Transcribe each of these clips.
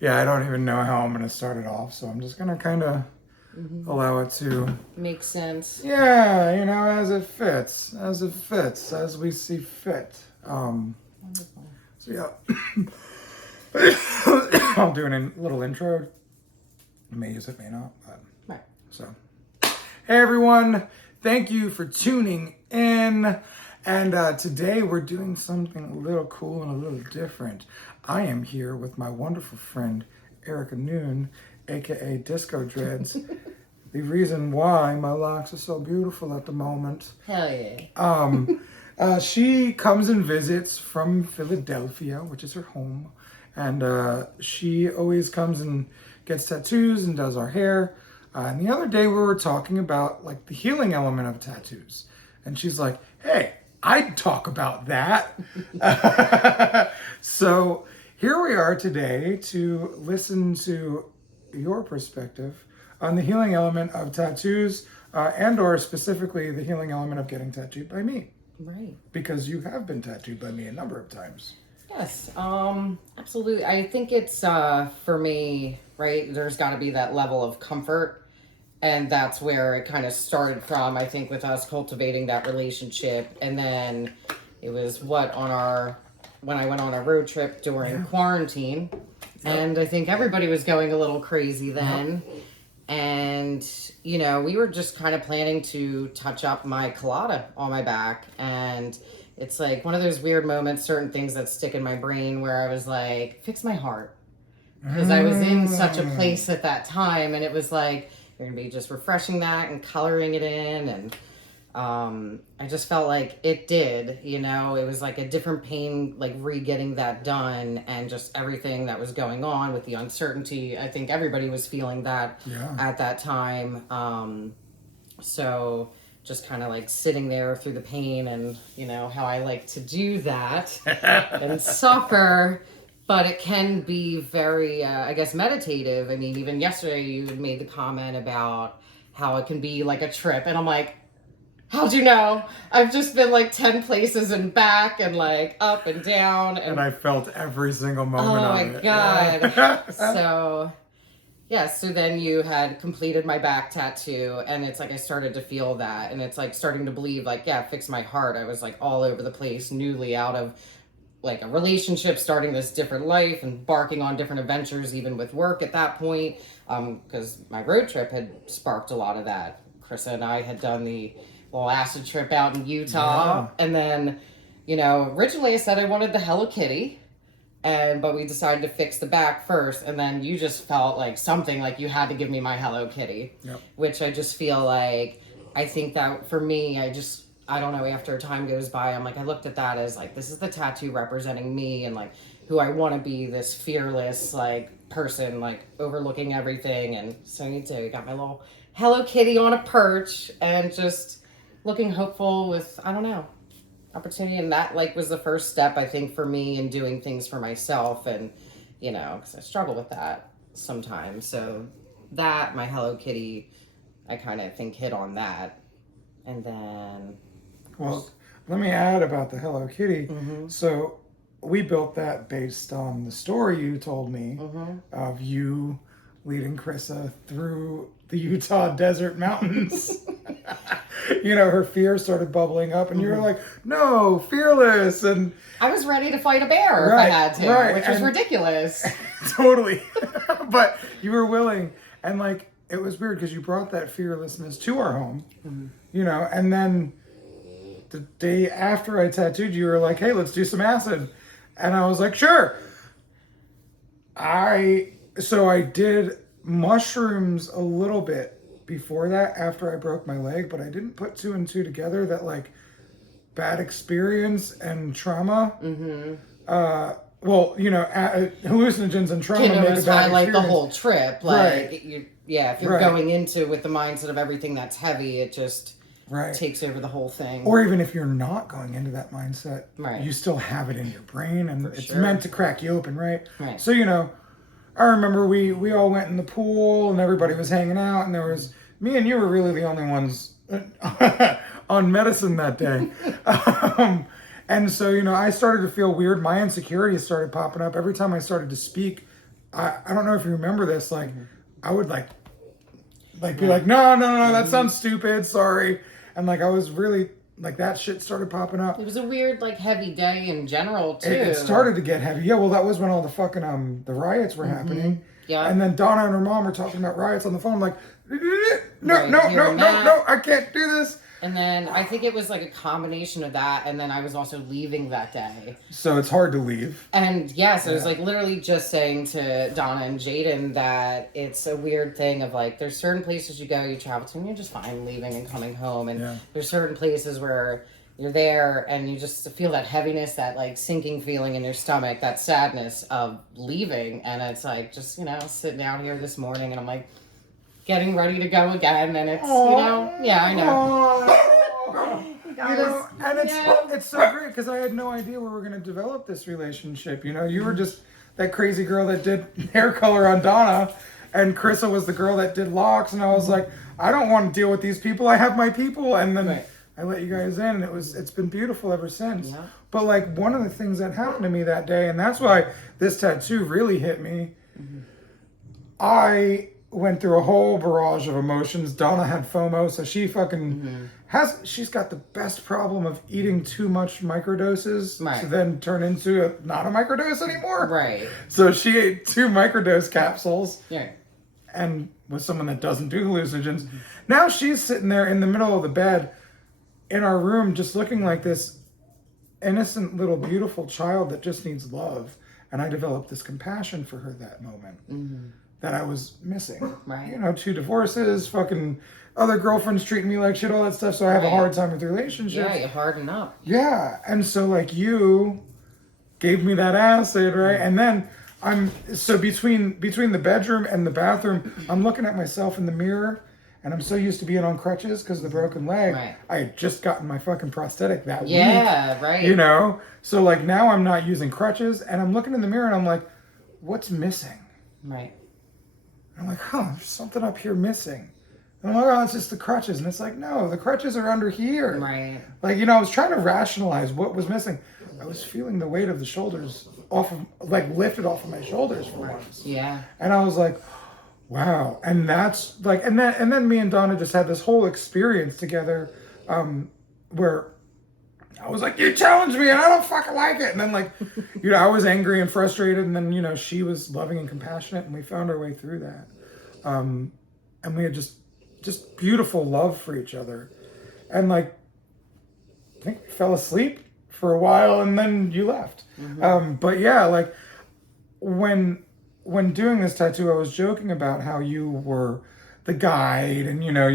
Yeah, I don't even know how I'm going to start it off, so I'm just going to kind of allow it to, Makes sense. yeah, as it fits, as we see fit. Wonderful. So yeah, I'll do a little intro. You may use it, may not, but Right. so. Hey everyone, thank you for tuning in. And today we're doing something a little cool and a little different. I am here with my wonderful friend Erica Noon, aka Disco Dreads. The reason why my locks are so beautiful at the moment. Hell yeah. She comes and visits from Philadelphia, which is her home. And she always comes and gets tattoos and does our hair. And the other day we were talking about like the healing element of tattoos. And she's like, hey, I'd talk about that. So here we are today to listen to your perspective on the healing element of tattoos and or specifically the healing element of getting tattooed by me. Right. Because you have been tattooed by me a number of times. Yes. Absolutely. I think it's for me, right? There's got to be that level of comfort, and that's where it kind of started from. I think with us cultivating that relationship, and then it was when I went on a road trip during quarantine, and I think everybody was going a little crazy then. And, we were just kind of planning to touch up my colada on my back. And it's like one of those weird moments, certain things that stick in my brain where I was like, fix my heart. Because I was in such a place at that time. And it was like, you're going to be just refreshing that and coloring it in. And I just felt like it did, it was like a different pain, like re-getting that done and just everything that was going on with the uncertainty. I think everybody was feeling that at that time. So just kind of like sitting there through the pain and, how I like to do that and suffer. But it can be very, I guess, meditative. I mean, even yesterday you had made the comment about how it can be like a trip. And I'm like, how'd you know? I've just been like 10 places and back and like up and down. And I felt every single moment of it. Oh my God. So then you had completed my back tattoo, and it's like I started to feel that, and it's like starting to believe like, yeah, fix my heart. I was like all over the place, newly out of like a relationship, starting this different life, embarking on different adventures, even with work at that point, because my road trip had sparked a lot of that. Krista and I had done the little acid trip out in Utah. Yeah. And then, originally I said I wanted the Hello Kitty, but we decided to fix the back first. And then you just felt like something like you had to give me my Hello Kitty, which I just feel like, I think that for me, I don't know, after time goes by, I'm like, I looked at that as like, this is the tattoo representing me and like who I want to be, this fearless, like person, like overlooking everything. And so you too, got my little Hello Kitty on a perch and just looking hopeful with, I don't know, opportunity. And that like was the first step, I think, for me in doing things for myself. And, because I struggle with that sometimes. So that, my Hello Kitty, I kind of think hit on that. And then... Well, let me add about the Hello Kitty. Mm-hmm. So we built that based on the story you told me of you leading Krista through the Utah desert mountains. Her fear started bubbling up and you were like, no, fearless. And I was ready to fight a bear if I had to, which was ridiculous. Totally. But you were willing. And like, it was weird because you brought that fearlessness to our home, and then the day after I tattooed you, were like, hey, let's do some acid. And I was like, sure. So I did mushrooms a little bit before that, after I broke my leg, but I didn't put two and two together that like bad experience and trauma. Hallucinogens and trauma make a bad highlight experience. The whole trip. Like, if you're going into with the mindset of everything that's heavy, it just takes over the whole thing. Or even if you're not going into that mindset, you still have it in your brain, and it's meant to crack you open, right? So, I remember we all went in the pool, and everybody was hanging out, and there was, me and you were really the only ones on medicine that day. And so, I started to feel weird. My insecurities started popping up every time I started to speak I don't know if you remember this, like, I would like be like, no, that sounds stupid, sorry. And like, I was really, like, that shit started popping up. It was a weird, like, heavy day in general, too. It started to get heavy. Yeah, well, that was when all the fucking, the riots were happening. Yeah. And then Donna and her mom were talking about riots on the phone, like, no, Right, no, I can't do this. And then I think it was like a combination of that, and then I was also leaving that day. So it's hard to leave. And yes, I was like literally just saying to Donna and Jaden that it's a weird thing of like, there's certain places you go, you travel to, and you're just fine leaving and coming home. And there's certain places where you're there and you just feel that heaviness, that like sinking feeling in your stomach, that sadness of leaving. And it's like, just, you know, sitting out here this morning and I'm like, getting ready to go again, and it's, you know, yeah, I know. You know, and it's so great because I had no idea we were going to develop this relationship. You know, you were just that crazy girl that did hair color on Donna, and Carissa was the girl that did locks, and I was like, I don't want to deal with these people. I have my people, and then I let you guys in, and it's been beautiful ever since. Yeah. But like one of the things that happened to me that day, and that's why this tattoo really hit me. I went through a whole barrage of emotions. Donna had FOMO, so she fucking she's got the best problem of eating too much microdoses to then turn into not a microdose anymore. Right. So she ate 2 microdose capsules. Yeah. And with someone that doesn't do hallucinogens. Now she's sitting there in the middle of the bed in our room just looking like this innocent little beautiful child that just needs love. And I developed this compassion for her that moment. That I was missing. Right. You know, 2 divorces, fucking other girlfriends treating me like shit, all that stuff. So I have a hard time with relationships. Yeah, you harden up. Yeah. And so like you gave me that acid, right? And then so between the bedroom and the bathroom, I'm looking at myself in the mirror and I'm so used to being on crutches because of the broken leg. Right. I had just gotten my fucking prosthetic that week. Yeah, right. You know? So like now I'm not using crutches and I'm looking in the mirror and I'm like, what's missing? Right. I'm like, there's something up here missing. And I'm like, oh, it's just the crutches. And it's like, no, the crutches are under here. Right. Like, you know, I was trying to rationalize what was missing. I was feeling the weight of the shoulders lifted off of my shoulders for once. Yeah. And I was like, wow. And that's like, and then me and Donna just had this whole experience together where I was like, you challenged me and I don't fucking like it. And then like, you know, I was angry and frustrated. And then, you know, she was loving and compassionate and we found our way through that. And we had just beautiful love for each other. And like, I think we fell asleep for a while and then you left. But yeah, like when doing this tattoo, I was joking about how you were the guide and, you know,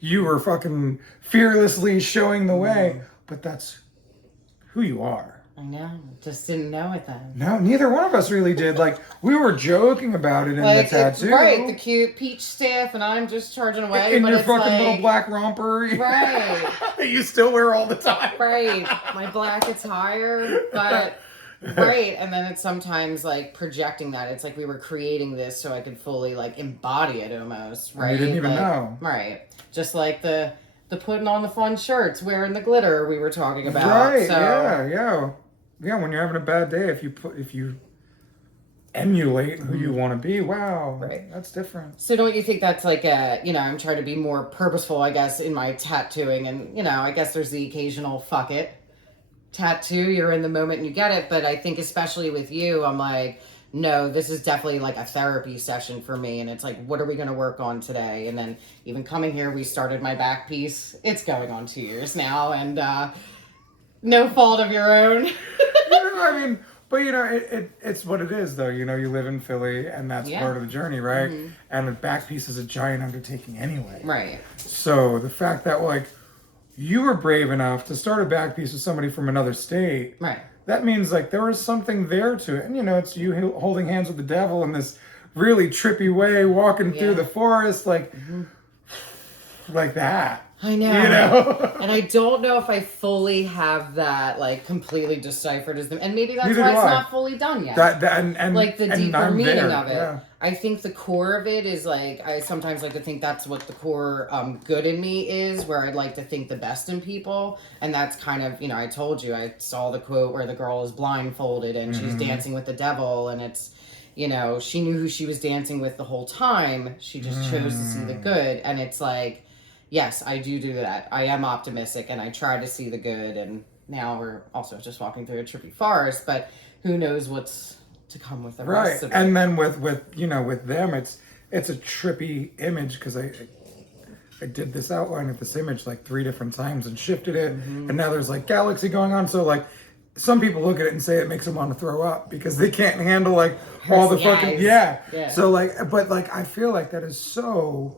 you were fucking fearlessly showing the way, but that's who you are. I know. Just didn't know it then. No, neither one of us really did. Like, we were joking about it in the tattoo. Right, the cute peach staff, and I'm just charging away. In but your it's fucking like, little black romper. Right. That you still wear all the time. Right. My black attire, but... Right, and then it's sometimes like projecting that. It's like we were creating this so I could fully like embody it almost, right? You didn't even know. Right. Just like the putting on the fun shirts, wearing the glitter we were talking about. Right, so, yeah, when you're having a bad day, if you emulate who you want to be, wow, right, that's different. So don't you think that's like I'm trying to be more purposeful, I guess, in my tattooing, and I guess there's the occasional fuck it tattoo, you're in the moment and you get it, but I think especially with you, I'm like, no, this is definitely like a therapy session for me, and it's like, what are we going to work on today? And then even coming here, we started my back piece. It's going on 2 years now, and no fault of your own. I mean, but it's what it is, though. You know, you live in Philly, and that's part of the journey, right? And the back piece is a giant undertaking anyway. Right. So the fact that like you were brave enough to start a back piece with somebody from another state, right? That means like there was something there to it, and it's you holding hands with the devil in this really trippy way, walking through the forest, like that. I know. And I don't know if I fully have that like completely deciphered as them, and maybe that's why it's not fully done yet. And like the deeper meaning of it. Yeah. I think the core of it is like, I sometimes like to think that's what the core good in me is, where I'd like to think the best in people. And that's kind of, I told you, I saw the quote where the girl is blindfolded and she's dancing with the devil, and it's you know, she knew who she was dancing with the whole time. She just chose to see the good. And it's like, yes, I do that. I am optimistic and I try to see the good. And now we're also just walking through a trippy forest, but who knows what's to come with the rest of it. And then with you know, with them, it's a trippy image because I did this outline of this image like 3 different times and shifted it, and now there's like galaxy going on. So like, some people look at it and say it makes them want to throw up because they can't handle like all the fucking So like, but like, I feel like that is so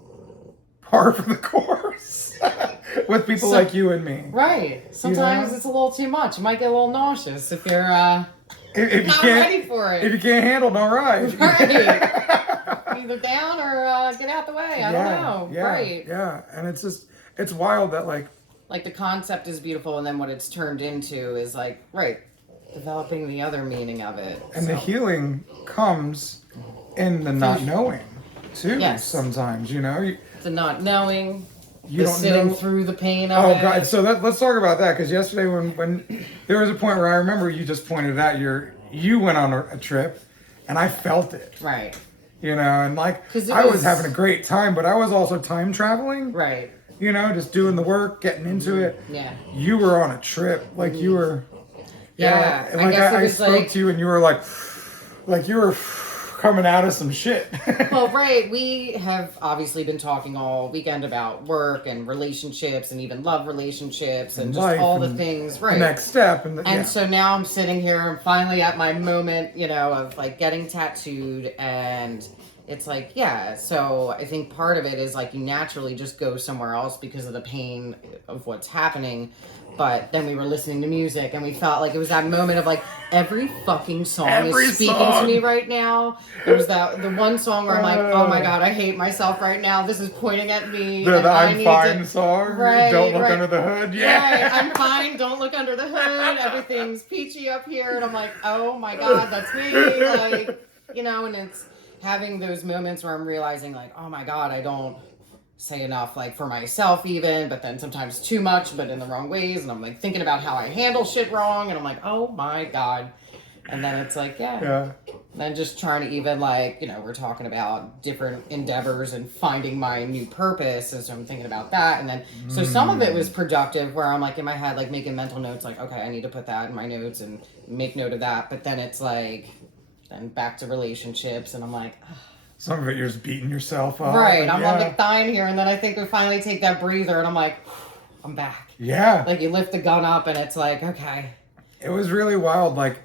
par for the course with people like you and me. Right. Sometimes it's a little too much. You might get a little nauseous if you're if not ready for it. If you can't handle, don't ride. Right. Either down or get out the way. I don't know. Right. Yeah. And it's just, it's wild that like the concept is beautiful, and then what it's turned into is like, developing the other meaning of it. And the healing comes in the not knowing too. Yes. Sometimes, you know, the not knowing, you the don't sitting know through the pain of it. Oh God! So let's talk about that, because yesterday when there was a point where I remember you just pointed out you went on a trip, and I felt it. Right. You know, and like I was having a great time, but I was also time traveling. Right. You know, just doing the work, getting into it. Yeah. You were on a trip, like you were. Yeah. And like I spoke to you, and you were like you were coming out of some shit. Well, right. We have obviously been talking all weekend about work and relationships and even love relationships and just all the things. Right. Next step. And so now I'm sitting here and finally at my moment, you know, of like getting tattooed, and it's like, so I think part of it is like you naturally just go somewhere else because of the pain of what's happening. But then we were listening to music and we felt like it was that moment of like every fucking song is speaking to me right now. There was the one song where I'm like, oh my God, I hate myself right now. This is pointing at me. The I'm fine song. Right, don't look under the hood. Yeah. Right, I'm fine. Don't look under the hood. Everything's peachy up here. And I'm like, oh my God, that's me. Like, you know, and it's having those moments where I'm realizing like, oh my God, I don't say enough, like for myself even, but then sometimes too much, but in the wrong ways. And I'm like thinking about how I handle shit wrong. And I'm like, oh my God. And then it's like, yeah. Then just trying to even like, you know, we're talking about different endeavors and finding my new purpose. And so I'm thinking about that. And then, so some of it was productive where I'm like in my head, like making mental notes, like, okay, I need to put that in my notes and make note of that. But then it's like, then back to relationships. And I'm like, some of it you're just beating yourself up. Right. I'm like dying here. And then I think we finally take that breather and I'm like, I'm back. Yeah. Like you lift the gun up and it's like, okay. It was really wild, like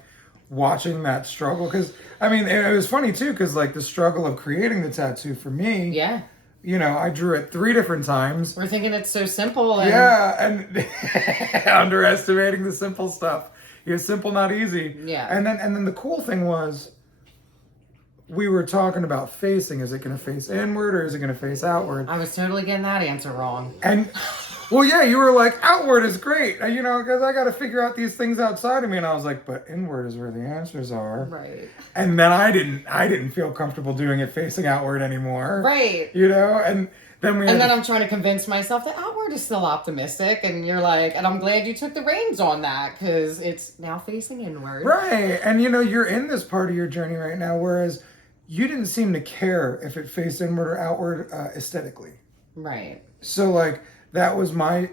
watching that struggle. Because, I mean, it was funny too, because like the struggle of creating the tattoo for me. Yeah. You know, I drew it 3 different times. We're thinking it's so simple. And underestimating the simple stuff. It's simple, not easy. Yeah. And then the cool thing was, we were talking about facing. Is it going to face inward or is it going to face outward? I was totally getting that answer wrong. And, well, yeah, you were like, outward is great, you know, because I got to figure out these things outside of me. And I was like, but inward is where the answers are. Right. And then I didn't feel comfortable doing it facing outward anymore. Right. You know, and then I'm trying to convince myself that outward is still optimistic. And you're like, and I'm glad you took the reins on that because it's now facing inward. Right. And, you know, you're in this part of your journey right now, whereas you didn't seem to care if it faced inward or outward aesthetically. Right. So like that was my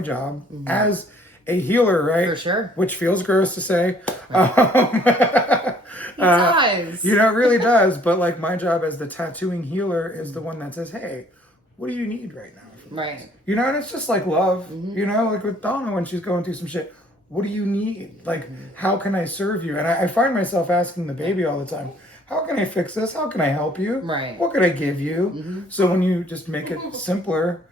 job as a healer, right? For sure. Which feels gross to say. It does. You know, it really does. But like my job as the tattooing healer is the one that says, hey, what do you need right now? Right. You know, and it's just like love, you know, like with Donna when she's going through some shit. What do you need? Like, how can I serve you? And I find myself asking the baby all the time, how can I fix this? How can I help you? Right. What can I give you? So when you just make it simpler,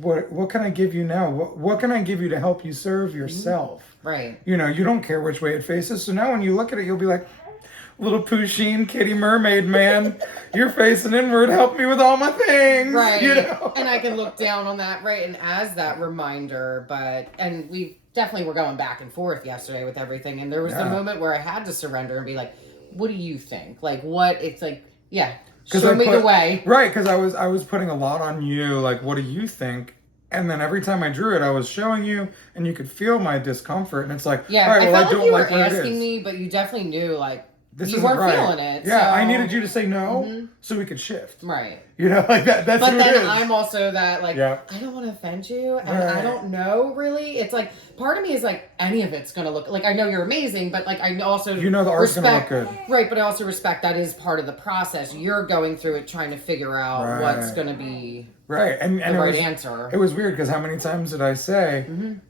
what can I give you now? What can I give you to help you serve yourself? Right. You know, you don't care which way it faces. So now when you look at it, you'll be like, little Pusheen, kitty mermaid man, you're facing inward, help me with all my things. Right. You know? And I can look down on that, right, and as that reminder, and we definitely were going back and forth yesterday with everything, and there was the moment where I had to surrender and be like, what do you think? Like, what, it's like, show me the way. Right, because I was putting a lot on you, like, what do you think? And then every time I drew it, I was showing you, and you could feel my discomfort, and it's like, all right, I felt I like don't you were like what it asking is. me, but you definitely knew, like, this You isn't weren't right. feeling it, Yeah, so- I needed you to say no so we could shift. Right. You know, like that. That's But who it then is. I'm also that, like, Yeah. I don't want to offend you, and Right. I don't know, really. It's like, part of me is like, any of it's going to look, like, I know you're amazing, but, like, I also You know the art's gonna look respect, good. right, but I also respect that is part of the process. You're going through it, trying to figure out Right. what's going to be Right, and the it right was, answer. It was weird because how many times did I say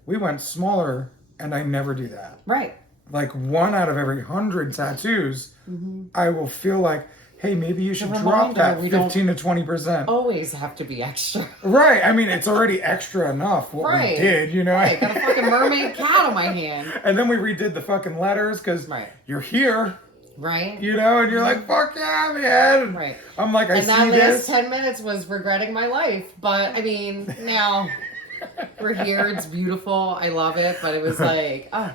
we went smaller, and I never do that. Right. Like 1 out of every 100 tattoos, I will feel like, hey, maybe you should drop reminder, that we don't- 15 to 20%. Always have to be extra. Right, I mean it's already extra enough what we Right. did, you know. I got a fucking mermaid cat on my hand. And then we redid the fucking letters because Right. you're here, Right? you know, and you're like, fuck yeah, man. Right. I'm like, I And see that last this. 10 minutes was regretting my life. But, I mean, now we're here. It's beautiful. I love it. But it was like, oh,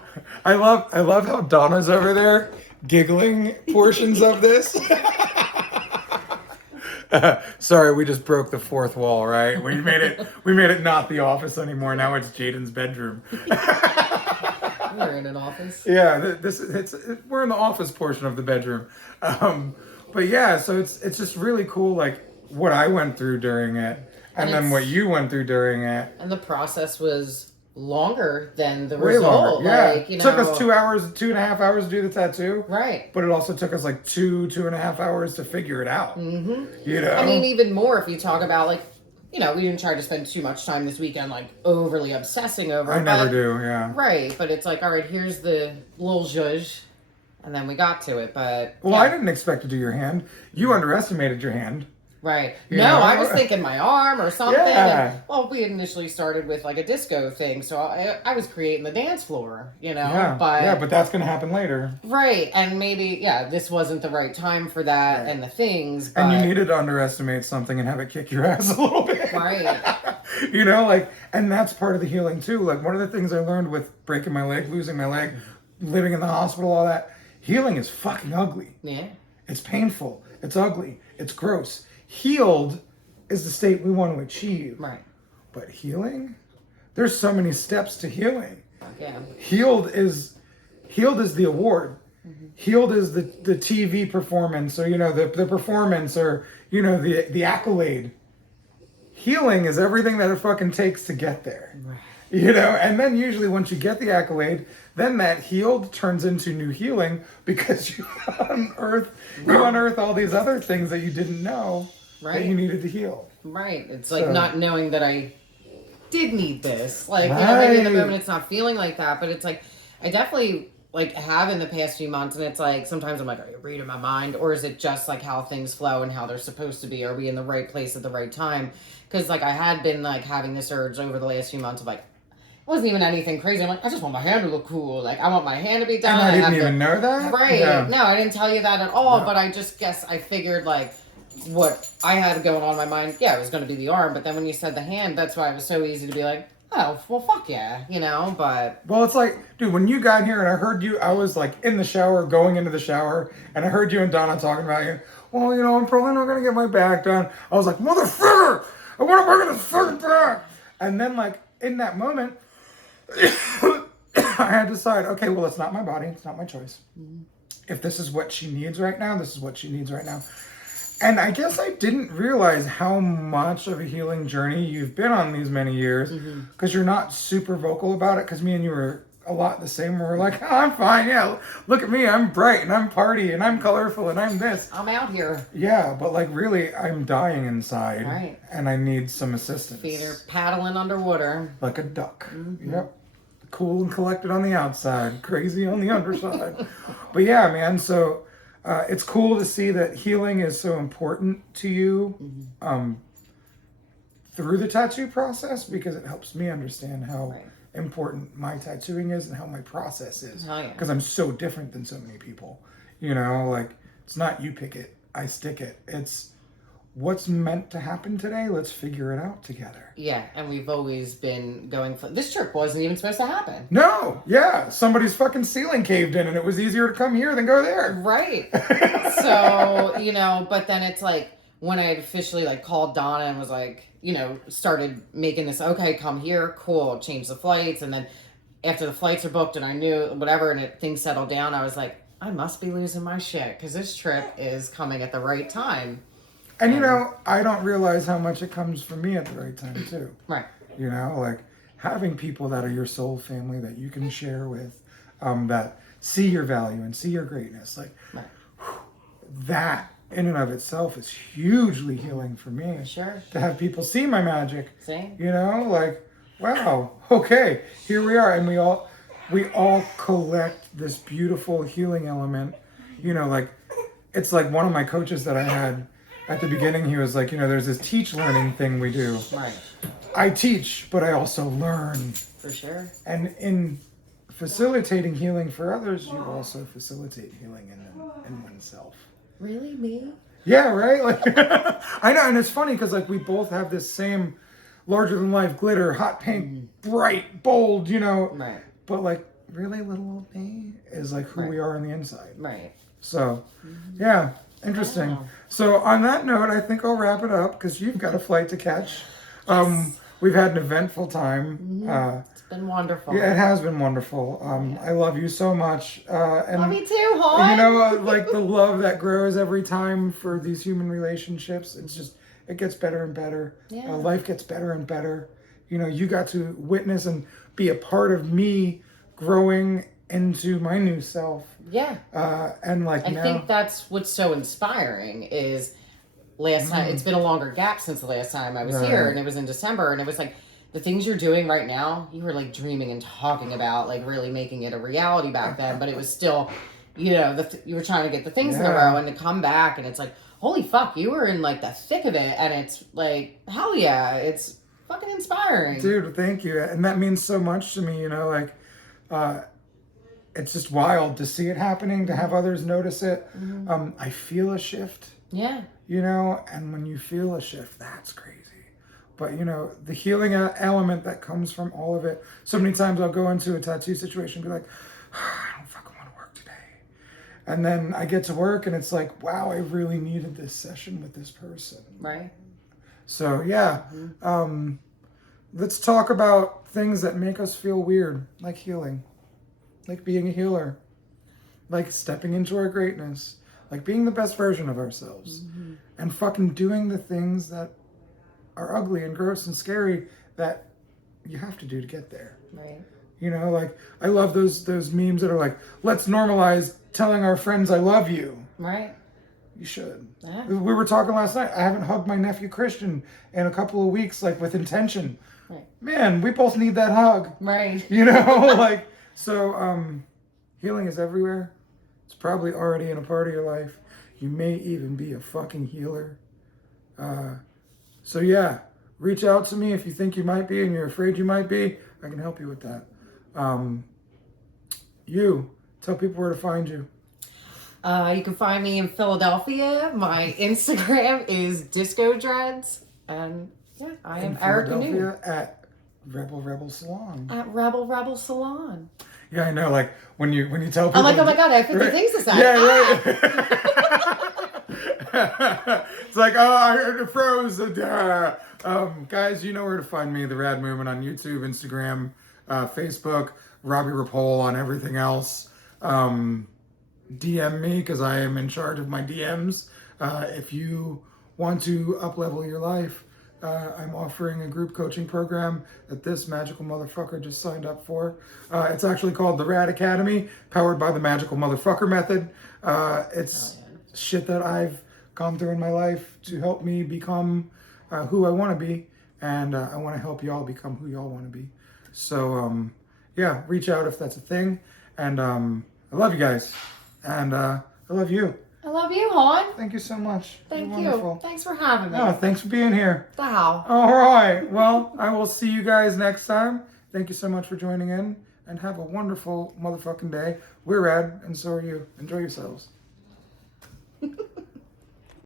I love how Donna's over there giggling portions of this. Sorry, we just broke the fourth wall, right? We made it not the office anymore. Now it's Jaden's bedroom. we're in an office. Yeah, we're in the office portion of the bedroom. But yeah, so it's just really cool, like what I went through during it, and then it's- what you went through during it. And the process was longer than the Way result. longer. Yeah, Like, you know, took us 2.5 hours to do the tattoo. Right. But it also took us like 2.5 hours to figure it out. Mm-hmm. You know? I mean, even more if you talk about, like, you know, we didn't try to spend too much time this weekend, like, overly obsessing over it. I never but- do, yeah. Right, but it's like, all right, here's the little zhuzh, and then we got to it, but... Well, yeah. I didn't expect to do your hand. You underestimated your hand. Right. You No, know? I was thinking my arm or something. Yeah. And, well, we initially started with, like, a disco thing, so I was creating the dance floor, you know? But that's going to happen later. Right, and maybe, yeah, this wasn't the right time for that and the things, but... And you needed to underestimate something and have it kick your ass a little bit. Right. You know, like, and that's part of the healing too. Like, one of the things I learned with breaking my leg, losing my leg, living in the hospital, all that, healing is fucking ugly. Yeah. It's painful. It's ugly. It's gross. Healed is the state we want to achieve. Right. But healing? There's so many steps to healing. Yeah. Healed is the award. Healed is the TV performance, or, you know, the performance, or, you know, the accolade. Healing is everything that it fucking takes to get there. Right. You know, and then usually once you get the accolade, then that healed turns into new healing because you unearth all these other things that you didn't know that Right. you needed to heal. Right. It's like So- not knowing that I did need this. Like, you know, maybe in the Right. moment it's not feeling like that, but it's like, I definitely like have in the past few months, and it's like, sometimes I'm like, are you reading my mind? Or is it just like how things flow and how they're supposed to be? Are we in the right place at the right time? Because like I had been like having this urge over the last few months of like, it wasn't even anything crazy. I'm like, I just want my hand to look cool. Like, I want my hand to be done. And I didn't have even know that? Right. Yeah. No, I didn't tell you that at all, No. but I just guess I figured like what I had going on in my mind, yeah, it was going to be the arm. But then when you said the hand, that's why it was so easy to be like, oh, well, fuck yeah, you know, but Well, it's like, dude, when you got here and I heard you, I was like in the shower, going into the shower, and I heard you and Donna talking about you. Well, you know, I'm probably not going to get my back done. I was like, motherfucker, I want to work on this fucking back. And then, like, in that moment, I had to decide, okay, well, it's not my body. It's not my choice. If this is what she needs right now, this is what she needs right now. And I guess I didn't realize how much of a healing journey you've been on these many years, because you're not super vocal about it, because me and you were a lot the same. We're like, oh, I'm fine. Yeah, look at me. I'm bright and I'm party and I'm colorful and I'm this. I'm out here. Yeah, but like really, I'm dying inside. Right. And I need some assistance. Feet are paddling underwater. Like a duck. Yep. Cool and collected on the outside, crazy on the underside. But yeah, man, so it's cool to see that healing is so important to you through the tattoo process, because it helps me understand how Right. important my tattooing is and how my process is. Oh, yeah. Because I'm so different than so many people. You know, like, it's not you pick it, I stick it. It's what's meant to happen today, let's figure it out together. Yeah, and we've always been going for this trip wasn't even supposed to happen. No, yeah, somebody's fucking ceiling caved in and it was easier to come here than go there. Right. So, you know, but then it's like when I had officially like called Donna and was like, you know, started making this, okay, come here, cool, change the flights. And then after the flights are booked and I knew whatever, and things settled down, I was like, I must be losing my shit because this trip is coming at the right time. And I don't realize how much it comes from me at the right time too. Right. Like having people that are your soul family that you can share with, that see your value and see your greatness. Like Right. that in and of itself is hugely healing for me. Sure. To have people see my magic. See? Like, wow, okay, here we are. And we all collect this beautiful healing element. Like it's like one of my coaches that I had at the beginning, he was like, there's this teach learning thing we do. Right. I teach, but I also learn. For sure. And in facilitating healing for others, you also facilitate healing in oneself. Really? Me? Yeah, right? Like, I know, and it's funny because like we both have this same larger than life glitter, hot pink, bright, bold, Right. But like really little old me is like who we are on the inside. Right. So, yeah, interesting. Wow. So on that note, I think I'll wrap it up because you've got a flight to catch. We've had an eventful time. It's been wonderful. Yeah, it has been wonderful. I love you so much. And Love me too, hon. like the love that grows every time for these human relationships, it gets better and better. Yeah. Life gets better and better. You got to witness and be a part of me growing into my new self. Yeah. And like I think that's what's so inspiring is last time, it's been a longer gap since the last time I was here, and it was in December, and it was like, the things you're doing right now, you were like dreaming and talking about, like really making it a reality back then, but it was still, you were trying to get the things in a row, and to come back, and it's like, holy fuck, you were in like the thick of it, and it's like, hell yeah, it's fucking inspiring. Dude, thank you. And that means so much to me, it's just wild to see it happening, to have others notice it. I feel a shift. Yeah. And when you feel a shift, that's crazy. But, the healing element that comes from all of it. So many times I'll go into a tattoo situation and be like, I don't fucking want to work today. And then I get to work and it's like, wow, I really needed this session with this person. Right. So, yeah. Let's talk about things that make us feel weird, like healing, like being a healer, like stepping into our greatness, like being the best version of ourselves, and fucking doing the things that are ugly and gross and scary that you have to do to get there. Right. Like I love those memes that are like, let's normalize telling our friends I love you. Right. You should. Yeah. We were talking last night. I haven't hugged my nephew Christian in a couple of weeks, like with intention. Right. Man, we both need that hug. Right. So healing is everywhere. It's probably already in a part of your life. You may even be a fucking healer. So yeah, reach out to me if you think you might be and you're afraid you might be. I can help you with that. You, tell people where to find you. You can find me in Philadelphia. My Instagram is Disco Dreads. And yeah, I am Erica New. At Rebel Salon. At Rebel Salon. Yeah, I know. Like when you tell people, I'm like, oh my god, I have 50 things to say. Yeah, right. It's like, oh, I froze. Guys, you know where to find me. The Rad Movement on YouTube, Instagram, Facebook. Robbie Rapole on everything else. DM me because I am in charge of my DMs. If you want to up-level your life, I'm offering a group coaching program that this magical motherfucker just signed up for. It's actually called the Rad Academy, powered by the Magical Motherfucker Method. It's shit that I've gone through in my life to help me become who I want to be, and I want to help y'all become who y'all want to be. So, yeah, reach out if that's a thing. And I love you guys, and I love you. I love you, hon. Thank you so much. Thank You're you. wonderful. Thanks for having me. Oh, thanks for being here. The hell. All right. Well, I will see you guys next time. Thank you so much for joining in, and have a wonderful motherfucking day. We're rad, and so are you. Enjoy yourselves.